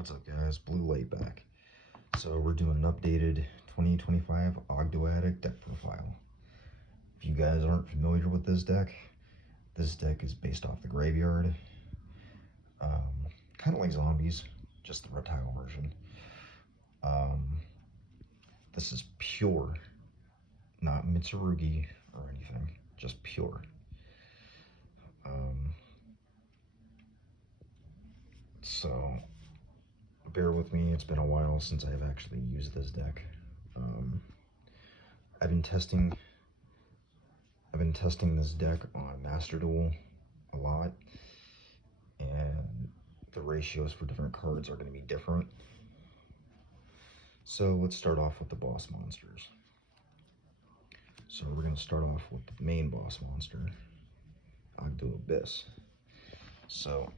What's up, guys? Blue Light back. So we're doing an updated 2025 Ogdoadic deck profile. If you guys aren't familiar with this deck is based off the graveyard. Kind of like zombies, just the reptile version. This is pure, not Mitsurugi or anything, just pure. So bear with me, it's been a while since I've actually used this deck. I've been testing this deck on Master Duel a lot, and the ratios for different cards are going to be different. So let's start off with the boss monsters. So we're going to start off with the main boss monster, ogdoadic. So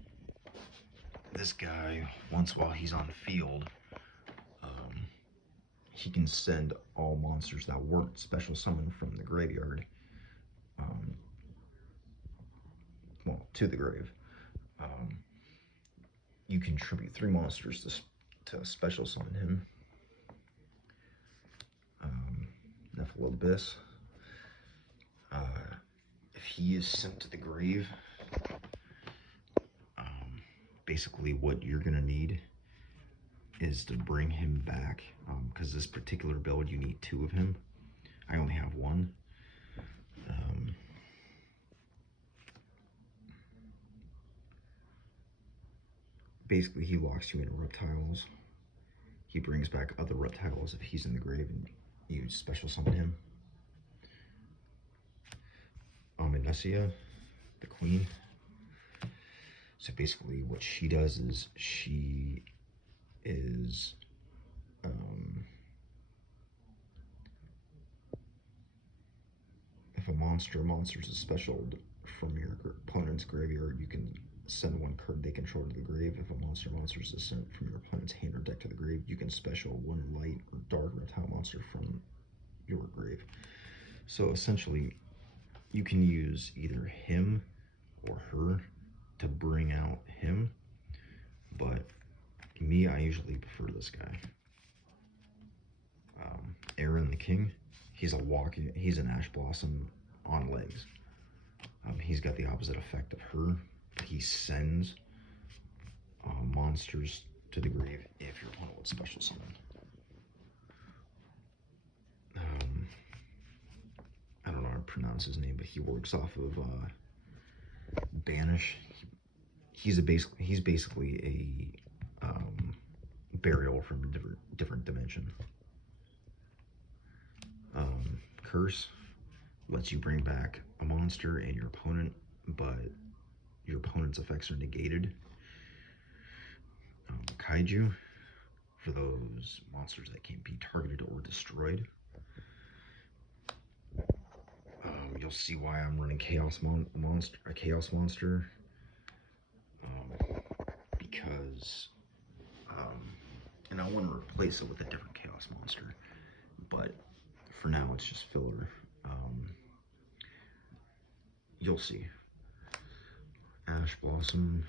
this guy, once while he's on the field, he can send all monsters that weren't special summoned from the graveyard, to the grave. You contribute 3 monsters to special summon him. Ogdoadic. If he is sent to the grave, basically what you're gonna need is to bring him back, because this particular build you need 2 of him. I only have 1. Basically he locks you into reptiles. He brings back other reptiles if he's in the grave and you special summon him. Aminesia, the queen. So basically what she does is she is if a monster's is special from your opponent's graveyard, you can send 1 card they control to the grave. If a monster's is sent from your opponent's hand or deck to the grave, you can special 1 light or dark reptile monster from your grave. So essentially you can use either him or her to bring out him, but me, I usually prefer this guy. Aaron the King, he's an Ash Blossom on legs. He's got the opposite effect of her. He sends monsters to the grave if your opponent would special summon. I don't know how to pronounce his name, but he works off of Banish. He's basically a burial from a different dimension. Curse lets you bring back a monster and your opponent, but your opponent's effects are negated. Kaiju, for those monsters that can't be targeted or destroyed. You'll see why I'm running Chaos Monster. Because and I want to replace it with a different Chaos Monster, but for now it's just filler. You'll see. Ash Blossom,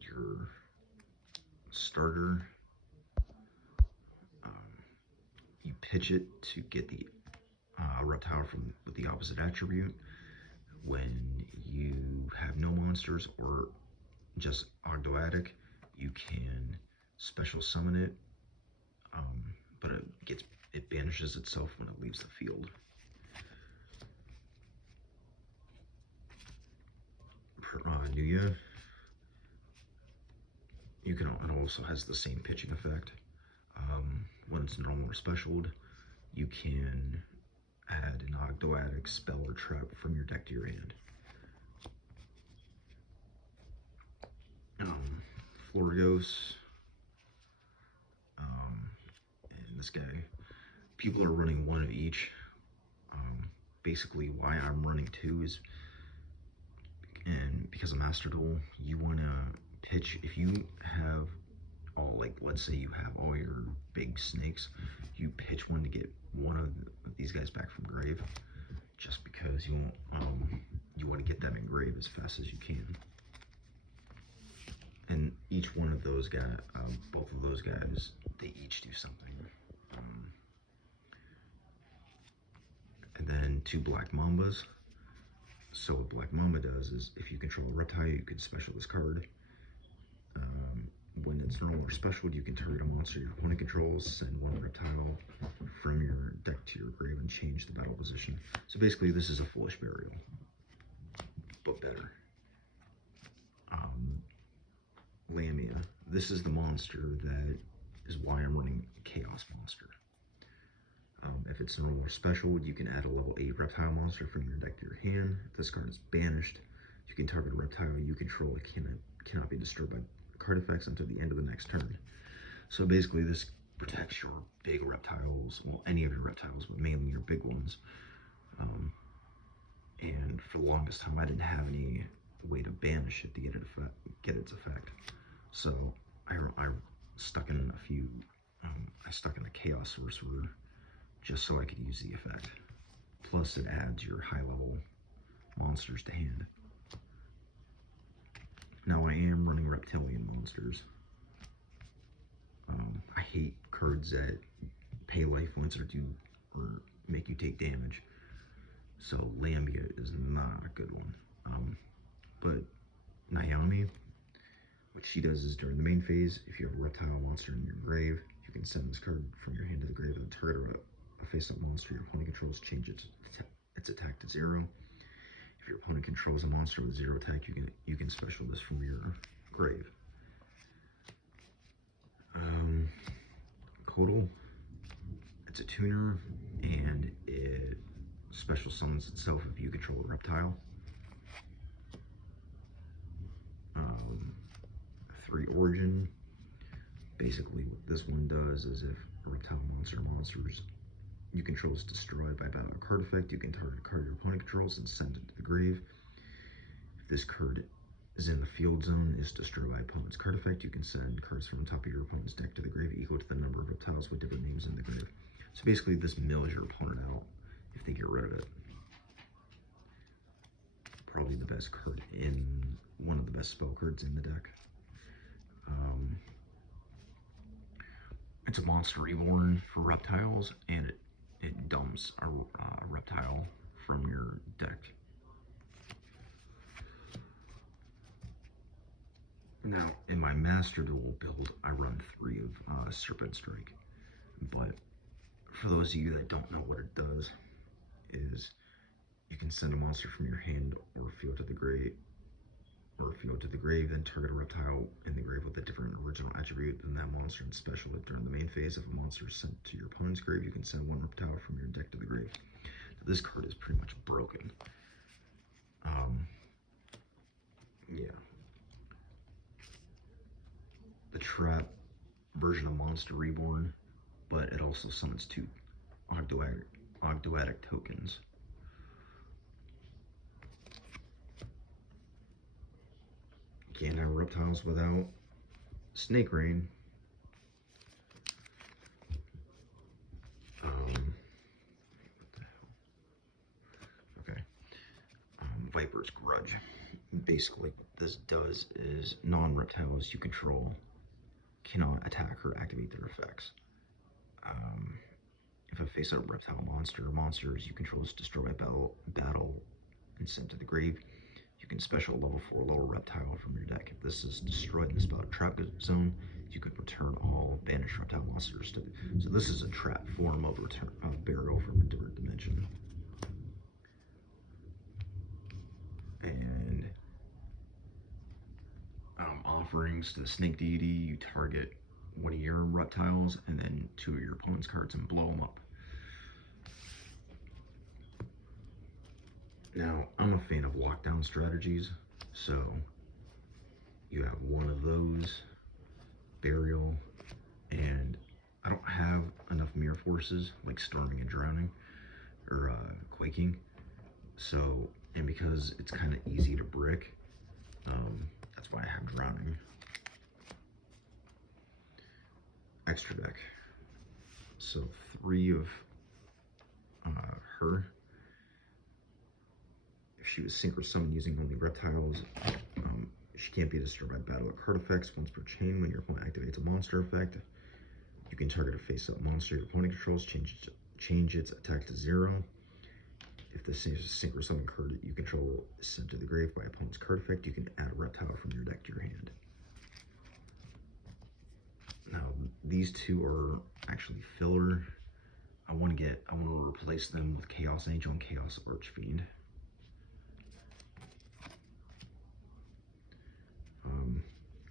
your starter, you pitch it to get the reptile with the opposite attribute. When you have no monsters or just ogdoadic, you can special summon it, but it banishes itself when it leaves the field. Nuya, it also has the same pitching effect. When it's normal or specialed, you can add an ogdoadic spell or trap from your deck to your hand. Florgos, and this guy, people are running 1 of each. Basically why I'm running 2 is, and because of Master Duel, you want to pitch, if you have all, like, let's say you have all your big snakes, you pitch 1 to get 1 of these guys back from grave, just because you want to get them in grave as fast as you can. And each one of those guys, both of those guys, they each do something. And then 2 Black Mambas. So what Black Mamba does is, if you control a reptile, you can special this card. When it's normal or special, you can target a monster your opponent controls, send 1 reptile from your deck to your grave, and change the battle position. So basically, this is a Foolish Burial, but better. Lamia. This is the monster that is why I'm running Chaos Monster. If it's normal or special, you can add a level 8 reptile monster from your deck to your hand. If this card is banished, you can target a reptile you control. It cannot be destroyed by card effects until the end of the next turn. So basically, this protects your big reptiles, well, any of your reptiles, but mainly your big ones. And for the longest time, I didn't have any way to banish it to get its effect. So I stuck in a few. I stuck in a Chaos Sorcerer just so I could use the effect. Plus, it adds your high-level monsters to hand. Now, I am running Reptilian monsters. I hate cards that pay life points or make you take damage. So Lambia is not a good one. But Naomi, what she does is, during the main phase, if you have a reptile monster in your grave, you can send this card from your hand to the grave and target a face-up monster your opponent controls, change its attack to 0. If your opponent controls a monster with 0 attack, you can special this from your grave. Kodal, it's a tuner, and it special summons itself if you control a reptile. 3 Origin. Basically, what this one does is, if a reptile monsters you control is destroyed by battle or card effect, you can target a card your opponent controls and send it to the grave. If this card is in the field zone, is destroyed by opponent's card effect, you can send cards from the top of your opponent's deck to the grave equal to the number of reptiles with different names in the grave. So basically, this mills your opponent out if they get rid of it. Probably the best card one of the best spell cards in the deck. It's a monster reborn for reptiles, and it dumps a reptile from your deck. Now, in my Master Duel build, I run 3 of Serpent Strike, but for those of you that don't know what it does, is you can send a monster from your hand or field to the grave, then target a reptile in the grave with a different original attribute than that monster and special it during the main phase. If a monster is sent to your opponent's grave, you can send 1 reptile from your deck to the grave. Now, this card is pretty much broken. Yeah. The trap version of Monster Reborn, but it also summons 2 ogdoadic tokens. Can't have reptiles without Snake Rain. What the hell? Okay. Viper's Grudge. Basically, what this does is, non-reptiles you control cannot attack or activate their effects. If a face-up reptile monster or monsters you control is destroyed by battle and sent to the grave, you can special level 4 lower reptile from your deck. If this is destroyed in the spell trap zone, you can return all banished reptile monsters to. So this is a trap form of burial from a different dimension. And offerings to the snake deity, you target 1 of your reptiles and then 2 of your opponent's cards and blow them up. Now, I'm a fan of lockdown strategies, so you have 1 of those, burial, and I don't have enough mirror forces like storming and drowning or quaking. So, and because it's kind of easy to brick, that's why I have drowning. Extra deck. So 3 of her. If she was synchro summoned using only reptiles, she can't be disturbed by battle or card effects. Once per chain, when your opponent activates a monster effect, you can target a face-up monster your opponent controls, change its attack to 0. If the synchro summon card you control is sent to the grave by opponent's card effect, you can add a reptile from your deck to your hand. Now, these two are actually filler. I want to replace them with Chaos Angel and Chaos Archfiend.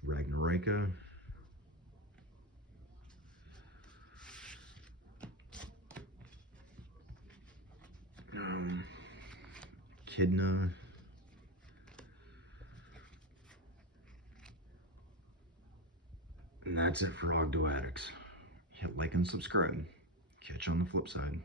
Ragnaraka. Kidna. And that's it for Ogdoadics. Hit like and subscribe. Catch you on the flip side.